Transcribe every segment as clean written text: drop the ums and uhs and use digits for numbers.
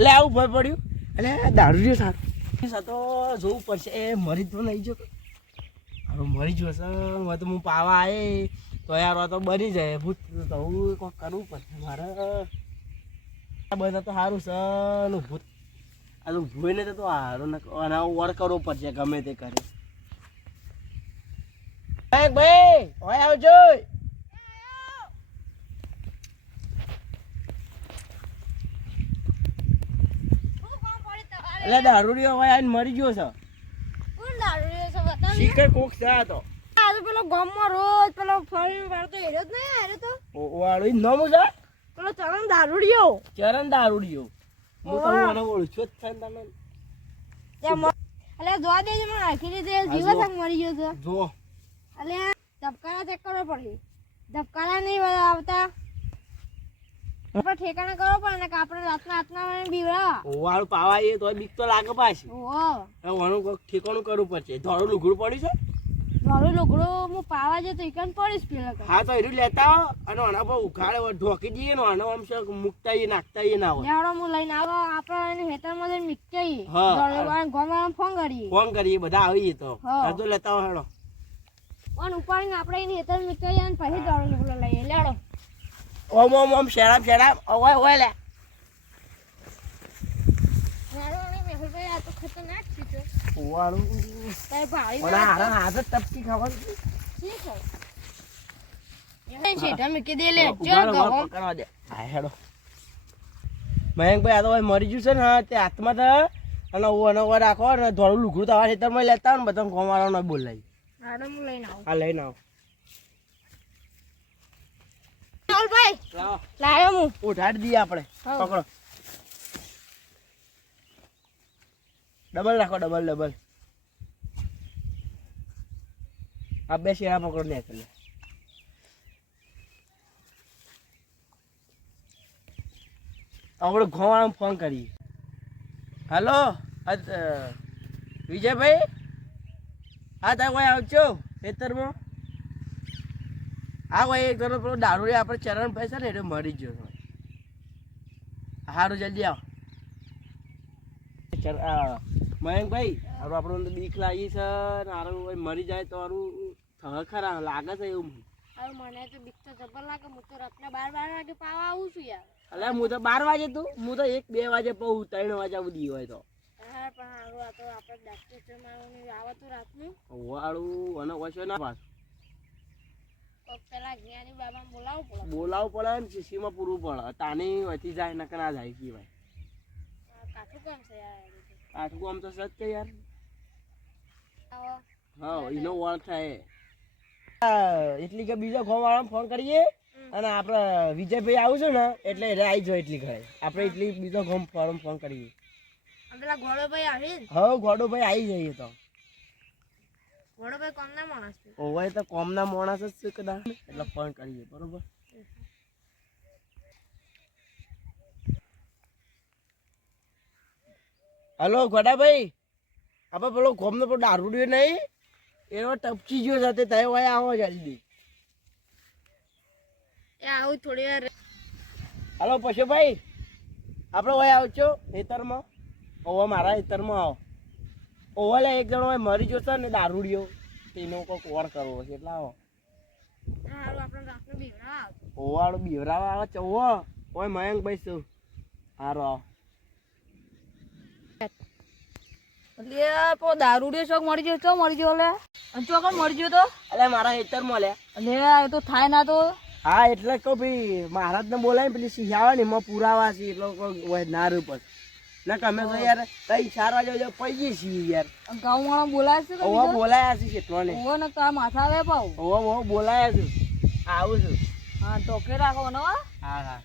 એટલે આવું ભય પડ્યું એટલે દારૂ રહ્યો સારું તો જોવું પડશે એ મરી તો નહીં જો હવે મરી ગયો છે હવે તો હું પાવા આવે તો યાર તો બની જાય ભૂત તો હું કોઈક કરવું પડશે મારે બધા તો સારું છે ને ભૂત આ તો ભૂઈને તો સારું અને વર કરવો પડશે ગમે તે કરે ભાઈ હોય આવજો એટલે દારૂડિયો હોય આને મરી ગયો છે કોણ દારૂડિયો છે બતા શીખર કોક છે આ તો પેલો ગામમાં રોજ પેલો ફરીને વાળતો હેરો જ નહીં હારે તો વાળું નામ છે પેલો ચરણ દારૂડિયો દારૂડિયો હું તો મને ઓળખ્યો જ થાય તમે અલે જોવા દેજો મને આખી રીતે જીવ સંગ મરી ગયો છે જો અલે ધબકારા ચેક કરવો પડે ધબકારા નહીં આવતા આપણે ઠેકાણા કરવો પડે ને કે આપણે રાતના બીવડા વાળું પાવા એ તો બીક તો લાગે પાછી ઓહો વાનું કોઈક ઠેકાણું કરવું પડશે ધોળું લુગડું પડ્યું છે મારું લુગડો હું પાવા જતો ઈકન પડીશ પેલા હા તો એરું લેતા અને આના પર ઉઘાડે ઢોકી દઈએ ને આનો આમ છે મુકતા નાખતા ના હોય લેવડો હું લઈને આવો આપણે હેતરમાં જઈને મિક્કી ગોમાં ફોન કરીએ બધા આવીએ તો તો લેતા હોય હેડો પણ ઉપાડીને આપણે એને હેતર મિક્કી અને પછી દોડો લુગડો લઈએ લેડો ઓમ શેરામ ઓય લે આ તો ખતરનાક છે વાળું તારે ભાઈ ઓલા હાથ ટપકી ખાવાનું ઠીક છે છેટા મૂકી દે લે જો કરવા દે હા હેડો મયંકભાઈ આ તો મરી ગયું છે ને તે હાથમાં તો અને ઓવો રાખો ને ધોળું લુગડું તો આવા ખેતરમાં લેતા ને બધા ગોમાળો ન બોલાય આડો હું લઈને આવું હા લઈને આવો ભાઈ લાવ્યો હું ઉઠાડી દઈએ આપણે પકડો ડબલ રાખો ડબલ આ બે શેરા પકડો ને એટલે આપણે ઘોવાળામાં ફોન કરીએ હાલો વિજયભાઈ હા તમે કોઈ આવજો ખેતરમાં હા ભાઈ એક ઘણો પેલો દારૂ આપણે ચરણભાઈ છે ને એટલે મરી ગયો સારું જલ્દી આવો મયંકભાઈ હારું આપણે તો બીક લાગી છે ને હારું મરી જાય તો હારું ખરા લાગે છે એવું હવે મને તો બીક તો જબર લાગે હું તો રાતના 12 વાગે પાવા આવું છું યાર અલે હું તો 12 વાગે તું હું તો 1-2 વાગે પાઉં 3 વાગે સુધી હોય તો હા પણ હારું આ તો આપણે ડાક્ટર મારવાની આવે તો રાતનું વાળું અને ઓછો ના પાસ પેલા જ્ઞાની બાબા બોલાવવું પડે ને શીશીમાં પૂરવું પડે તાની વધી જાય નકર ના જાય કી ભાઈ કાઠું કામ છે યાર કાઠું આમ તો સચ છે યાર હા એનો વળ થાય એટલી કે બીજા ગોવાળાને ફોન કરીએ અને આપણે વિજયભાઈ આવું છે ને એટલે એને આવી જાય એટલી ઘરે આપણે એટલી બીજો ફોન કરીએ પેલા ગોળોભાઈ આવી હા ગોડોભાઈ આવી જઈએ તો ગોળોભાઈ કોમના માણસ છે ઓય તો કોમના માણસ જ છે કદાચ એટલે ફોન કરીએ બરોબર હલો ગોડાભાઈ આપણે પેલો કોમનો પેલો દારૂડિયો નહીં એનો ટપકી ગયો સાથે તય વાય આવો જલ્દી એ આવું થોડી વાર હલો પશુભાઈ આપણે વાય આવજો ખેતરમાં ઓવા મારા ખેતરમાં આવો ઓવા લે એક જણો મરી જશે ને દારૂડિયો તેનો કોઈક વર કરવો છે એટલે આવો હારું આપણે રાતનો બીવરા ઓવાળો બીવરાવા આવે ચૌવો ઓય મયંકભાઈ શું હારો આવો એટલે પો દારૂડિયો શોક મરી ગયો તો મરી ગયો લે અને ચોકન મરી ગયો તો એટલે મારા ખેતરમાં લે એટલે એ તો થાય ના તો હા એટલે કહું ભાઈ મહારાજને બોલાય પેલી સિંહ આવે ને એમાં પુરાવા છે એટલે ના રૂપ ના તમે તો યાર કઈ 4 વાગે પૈકી છીએ યાર ગાઉં વાળા બોલાય છે ઓવા બોલાયા છે કેટલો ને ઓવો ને કા માથા આવે પાઉ ઓવા બોલાયા છે આવું છું હા ટોકે રાખો ને હા હા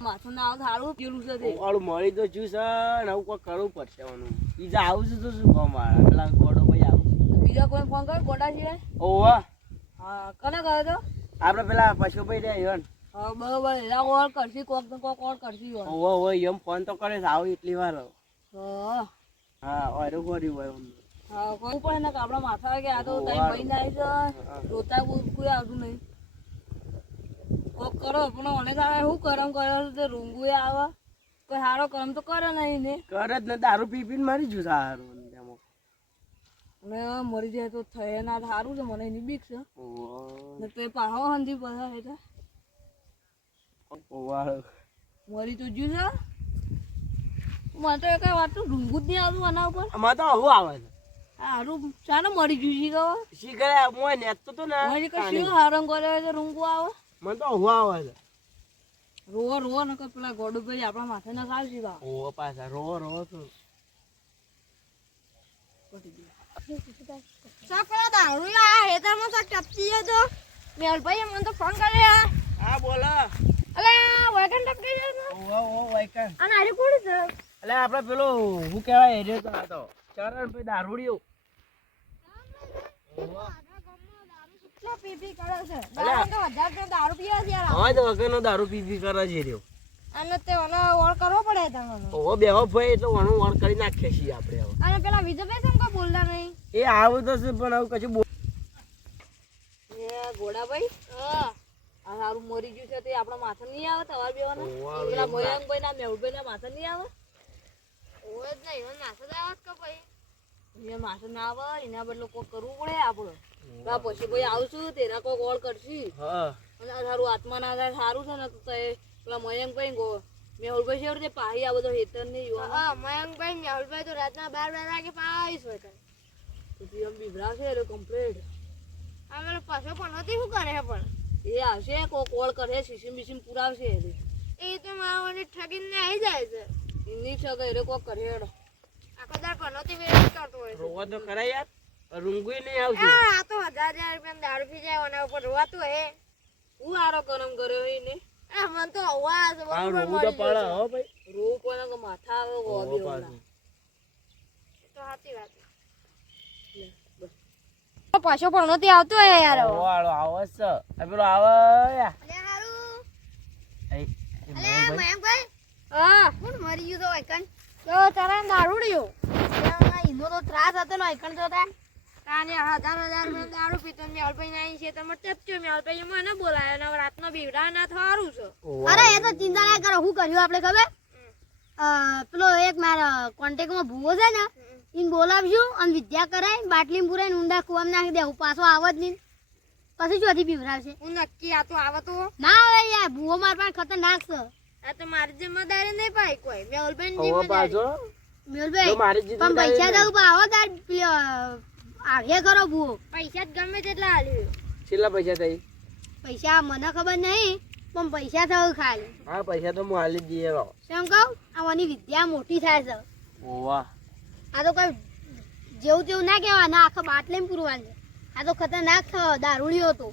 માથું ના આવે સારું પેલું છે તે ઓળું મળી તો છું સર ને આવું કોઈ કરવું પડશે ઓનું બીજા આવું છું તો શું કહું મારા પેલા ગોડો ભાઈ આવું બીજા કોઈ ફોન કર ગોડા સિવાય ઓવા હા કને કર્યો તો આપણે પેલા પશુભાઈ રે યન હા બરોબર એલા કોલ કરશી કોક ને કોક કોલ કરશી ઓવા ઓય એમ ફોન તો કરે છે આવું એટલી વાર હા હા ઓરો ગોરી હોય હા કોઈ પણ ને આપણા માથા આવે કે આ તો તઈ મહિને આવી છે રોતા કોઈ આવતું નહીં કોક કરો પણ મને જાણે શું કરમ કર્યો તે રૂંગુએ આવે કોઈ સારો કામ તો કરે નહીં ને કરે જ ને દારૂ પી પીને મરી ગયું સારું તેમાં. અને મરી જાય તો થાય ના સારું છે મને એની બીક છે ઓહો. ને તો એ પાહો હંધી બધા એટલે ઓહો. મરી તો જ્યું છે મને તો કઈ વાત તો ઢૂંગું જ નહીં આવતું આના ઉપર આમાં તો આવું આવે છે હારું ચાલો મરી જ્યું છે કહો શી કરે મોય નેતો તો ને મરી કશું હારંગ કરે તો રૂંગું આવે મને તો આવું આવે છે. રોવો રોવો ને કે પેલા ગોડું ભાઈ આપણા માથે ના ચાલશે કા ઓહો પાછા રોવો તો શાક પેલા દારૂ આ હેતરમાં શાક ટપકી ગયો તો મેલભાઈએ મને તો ફોન કર્યો હા બોલો. અલે વેગન ટપકી ગયો છે ઓહો વાયકન અને આરે કોણ છે એટલે આપણે પેલો હું કહેવાય એરિયો તો હતો ચરણ પછી દારૂડિયો. કેટલો પી કરે છે દારૂ તો વધારે તો દારૂ પીવા છે યાર હવે તો વગરનો દારૂ પી પી કરે છે રહ્યો. અને તે ઓનો ઓળ કરવો પડે તમને ઓહો બેહો ભાઈ એટલે વણું વણ કરી નાખીએ છીએ આપણે હવે. અને પેલા વિજયભાઈ કેમ કો બોલતા નહીં એ આવું તો છે પણ હવે કશું એ ગોડાભાઈ આ સારું મરી ગયું છે તે આપણા માથે નહીં આવે તમારે બેવાના પેલા મયંકભાઈ ના મેહુલભાઈ ના માથે નહીં આવે ઓય જ નહીં ઓન નાસો દાવત કો ભાઈ એ માથે ના આવે એના બદલે કોઈ કરવું પડે આપણે બા પછી ભાઈ આવશું તેના કોઈ કોલ કરશી હા અને સારું આત્મા ના થાય સારું છે ને તો એ પેલા મયંકભાઈ ગો મેહુલભાઈ છે તે પાહી આવે તો હેતર નહીં યુવાનો હા મયંકભાઈ મેહુલભાઈ તો રાતના 12 વાગે પાઈસ હોય કઈ તો પીએમ બિભરાશે એટલે કમ્પ્લીટ અમે પાછો પણ નથી શું કરે છે પણ એ આવશે કોઈ કોલ કરે સીસીમ બીસીમ પુરાવશે એટલે એ તો મારાની ઠગીને આવી જાય છે એની છગા એટલે કોઈ કરે હેડો આખો દાર પનોતી વેસ્ટ કરતો હોય છે રોવા તો ખરા યાર રૂંગુય નહીં આવશે. આ તો 1000 રૂપિયા દારૂ પી જાય એના ઉપર રોવાતું હે હું હારો કરમ કર્યો એને આ મન તો અવાજ આ રોવું તો પડે હો ભાઈ. રૂ કોના માથા આવે ઓહો ગોબી પાછું. તો સાચી વાત પાછો પણ નથી આવતો હે યાર ઓહો હાલો આવો જ છે. આ પેલો આવે યા. અલે હારું એ અલે ભાઈ. મયંકભાઈ હા કોણ મરી ગયું તો આઈકન તો તારા દારૂડિયો ત્યાં ઈનો તો ત્રાસ હતો ને આઈકન તો તા કાને 1000 રૂપિયા દારૂ પીતો ને મેલભાઈ નાઈ છે તમે ટપચ્યો મેલભાઈ મને બોલાયો ને રાતનો બીવડા ના થારું છે ઓહો. અરે એ તો ચિંતા ના કરો હું કર્યું આપણે ખબર પેલો એક મારા કોન્ટેક્ટમાં ભૂવો છે ને એને બોલાવશું અને વિદ્યા કરાય બાટલીમાં પૂરાઈને ઊંડા કુવામાં નાખી દેવું પાછો આવ જ નહીં પછી ચોથી બીવરાવશે હું નક્કી આ તો આવે તો ના આવે યાર ભૂવો માર પાસે ખતરનાક છે આ તો મારી જિમ્મેદારી નહીં પાઈ કોઈ મેહુલભાઈ ઓહો પાછો. મેહુલભાઈ તો મારી પણ પૈસા દઉં પણ આવો તાર આવ્યા કરો ભૂવો પૈસા જ ગમે તેટલા આલ્યું કેટલા પૈસા થઈ? પૈસા મને ખબર નહીં પણ પૈસા થયું ખાલી હા પૈસા તો હું હાલી જ દઈએ રહો. શું કહું આની વિદ્યા મોટી થાય છે ઓવા આ તો કઈ જેવું તેવું ના કહેવાય આખા બાટલીમાં પૂરવાનું આ તો ખતરનાક દારૂડિયો હતો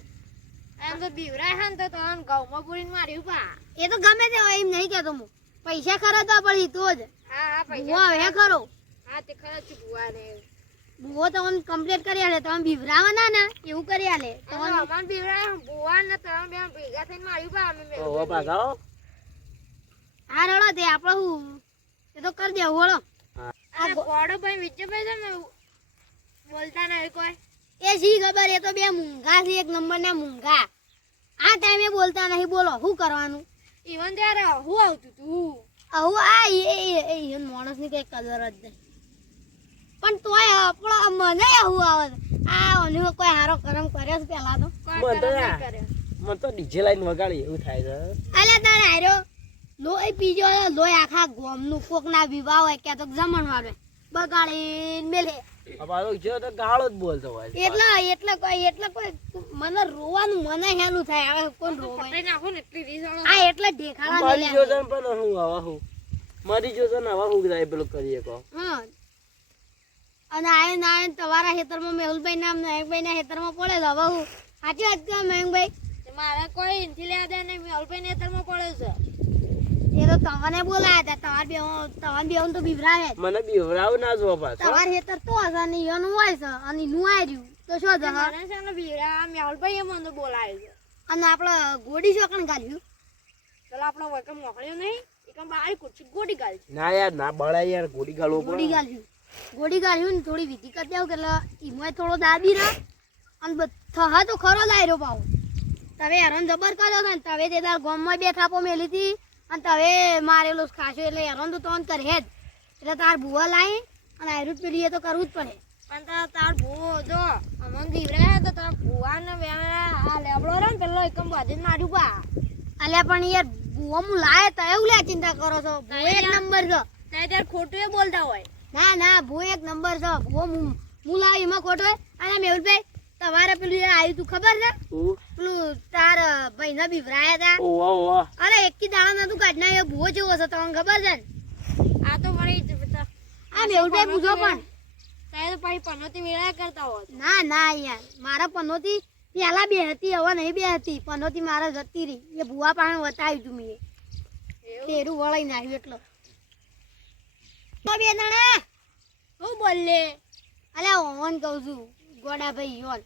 એમ તો બીવરાય હા તો તને ઘઉંમાં પૂરીને માર્યું પા એ તો ગમે તે હોય એમ નહીં કહેતો હું પૈસા ખરા તો પડી તો જ હા હા પૈસા હવે ખરો હા તે ખરા જ ભૂવા ને ભૂવો તમને કમ્પ્લીટ કરી આલે તમે બીવરાવાના ને એવું કરી આલે તમે અમાર બીવરાય ભૂવા ને તમે બે ભેગા થઈને માર્યું પા અમે ઓહો પાછા. હા રડો તે આપણે હું એ તો કરી દેવું વળો આ ગોડો ભાઈ વિજયભાઈ છે ને બોલતા નહીં કોઈ એ શી ખબર એ તો બે મૂંગા છે એક નંબરના મૂંગા આ ટાઈમે બોલતા નહીં બોલો શું કરવાનું ઈવન ત્યારે હું આવતું તું આવું આ એ માણસની કઈ કદર જ નહીં પણ તોય આપણો મને આવું આવે આ ઓને કોઈ હારો કરમ કર્યો છે પેલા તો મને તો ડીજે લાઈન વગાડી એવું થાય છે. અલે તારે હાર્યો લોહી પીજો લોહી આખા ગોમનું કોક ના વિવાહ હોય કે તો જમણવાર હોય બગાડીને મેલે આ પાછો છે તો ગાળો જ બોલતો હોય છે. એટલે કોઈ મને રોવાનું મને હેલું થાય હવે કોણ રોવે આ એટલે ઢેખાડા મરી ગયો છે ને પણ હું હવે હું મરી ગયો છે ને હવે હું થાય પેલું કરીએ કહો. હા અને આય ના તમારા ખેતરમાં મેહુલભાઈ નામ મયંકભાઈ ના ખેતરમાં પડે છે હવે હું સાચી વાત કહું મયંકભાઈ મારે કોઈ ઇન્થી લેવા દે ને મેહુલભાઈ ના ખેતરમાં પડે છે એ તો તમને બોલાયા હતા તમારે બેન તો બીવરાય મને બીવરાવ ના જો પાછો. તમાર ખેતર તો હશે ને ઈયોનું હોય છે અને ઈનું આવ્યું તો શું જશે મને બીવરા મેહુલભાઈ મને બોલાયો છે અને આપણે ગોડી ચોકણ ગાલ્યું ચલો આપણે વકમ મોકલ્યો નહીં એકમ બારી કુછી ગોડી ગાલ ના યાર ના બળાય યાર ગોળી ગાળવો ગોડી પડે. ગાલ્યું ગોડી ગાલ્યું ને થોડી વિધિ કરી દેવું કે ઈમોય થોડો દાબી રહે અને થહા તો ખરો લાયરો પાવ તમે હેરાન જબર કર્યો ને તમે તે દાર ગામમાં બે થાપો મેલી હતી અને તમે મારેલો ખાશો એટલે હેરાન તો તોન કરે જ એટલે તાર ભૂવા લાવી અને આયરું પેલી એ તો કરવું જ પડે પણ તાર ભૂવો જો અમન દીવરાય તો તાર ભૂવાને વેણા આ લેબડો રે ને પેલો એકમ બાજી માર્યું પા અલ્યા પણ યાર ભૂવા હું લાવે તો એવું લે ચિંતા કરો છો ભૂવો એક નંબર છે ત્યારે ખોટું એ બોલતા હોય ના ના ભૂવો એક નંબર છે ભૂવો હું લાવી એમાં ખોટો હોય અને મેહુલભાઈ તમારે પેલું એ આવ્યું તું ખબર છે પેલું તાર ભાઈને બીવરાયા હતા ઓવા ઓવા અરે એકી દાડા નતું કાઢના એ ભૂવો જેવો છે તમને ખબર છે ને આ તો વળી આ મેહુલભાઈ પૂછો પણ ત્યારે તો પછી પનોતી વેળા કરતા હોય ના ના યાર મારા પનોતી પેલા બે હતી હવે નહીં બે હતી પનોતી મારા જતી રહી એ ભૂવા પાસે બતાવ્યું તું મેં તેરું વળાઈ નાખ્યું એટલો બે જણા શું બોલે અલ્યા ઓન કહું છું ગોડાભાઈ યોન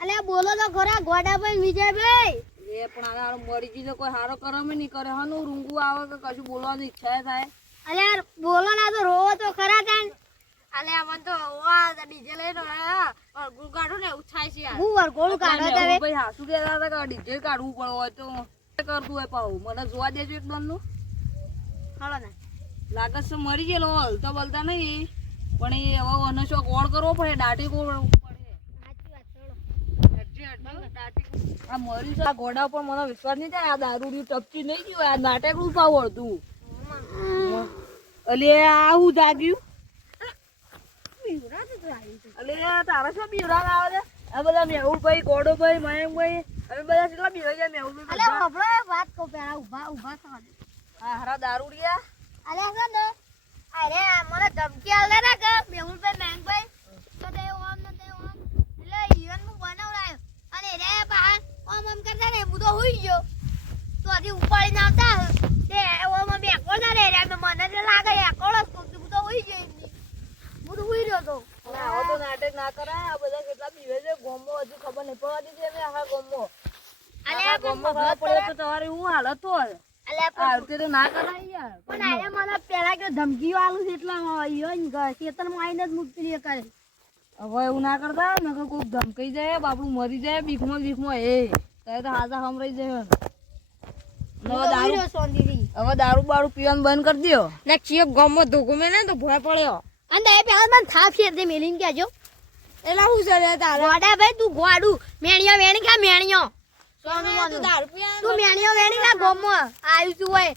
અલ્યા બોલો તો ખરા ગોડાભાઈ વિજયભાઈ એ પણ આ હારો મરી ગયું તો કોઈ હારો કરમ નહીં કરે હનું રૂંગું આવે કે કશું બોલવાની ઈચ્છા થાય અલ્યા બોલો ના તો રોવો તો ખરા તાન અલે અમન તો વા ડીજે લઈને ગુળ કાઢું ને એવું થાય છે યાર હું વરઘોડું કાઢો તમે ભાઈ હાસુ કહેતા હતા કે ડીજે કાઢવું પડે હોય તો કરતું હોય પાવું મને જોવા દેજો એક દોન નું હાલો ના લાગે છે મરી ગયેલો હલતા બલતા નહીં પણ એ હવે મને શોખ ઓળ કરવો પડે દાટી પડે સાચી વાત ચલો આ મરી છે આ ઘોડા પર મને વિશ્વાસ નહીં થાય આ દારૂડી ટપચી નહીં ગયું આ નાટક નું પાવ હતું અલે આ હું જાગ્યું અલે તારા શું બીવડા આવે છે આ બધા મેહુલભાઈ ગોડોભાઈ મયંકભાઈ અમે બધા કેટલા બીવાઈ ગયા મેહુલભાઈ અલ્યા હબળો વાત કહું પેલા ઊભા થવા દે આ હારા દારૂડિયા અલ્યા છે ને અરે મને ધમકી આલે ને કે મેહુલભાઈ મેંગભાઈ તો તે ઓમ ને તે ઓમ એટલે ઈવન હું બનાવરાયો અને રે બા ઓમ કરતા ને હું તો હુઈ ગયો તો હજી ઉપાડીને આવતા તે ઓમ બેકો ના રે મને તો લાગે એકોળ જ હું તો હુઈ ગયો એમની હું તો હુઈ રહ્યો તો આવો તો નાટક ના કરાય આ બધા કેટલા બીવે છે ગોમો હજુ ખબર નહીં પડતી છે આખા ગોમો અલ્યા ગોમો ખબર પડે તો તમારી હું હાલત હોય અલ્યા આ વખતે તો ના કરાય યાર પણ આયા મને પેલા કે ધમકીઓ આલું છે એટલે ઈવન ખેતરમાં આવીને જ મુક્તિ કરે હવે એવું ના કરતા ને કે કોઈક ધમકાઈ જાય બાપડું મરી જાય બીખમાં એ ત્યારે તો હાથા હમરાઈ જાય હવે દારૂ બારૂ પીવાનું બંધ કરી દો ને ચિયપ ગમો ધોકુમે ને તો ભોય પડ્યો અને એ પેલા મને થાપ છે તે મેલીને કહેજો એટલે શું છે તારે ગોડા ભાઈ તું ગોડું મેણિયો વેણી ખા મેણિયો દારૂ પીવાનું તું મેણિયો વેણી ખા ગોમો આવ્યું તું હોય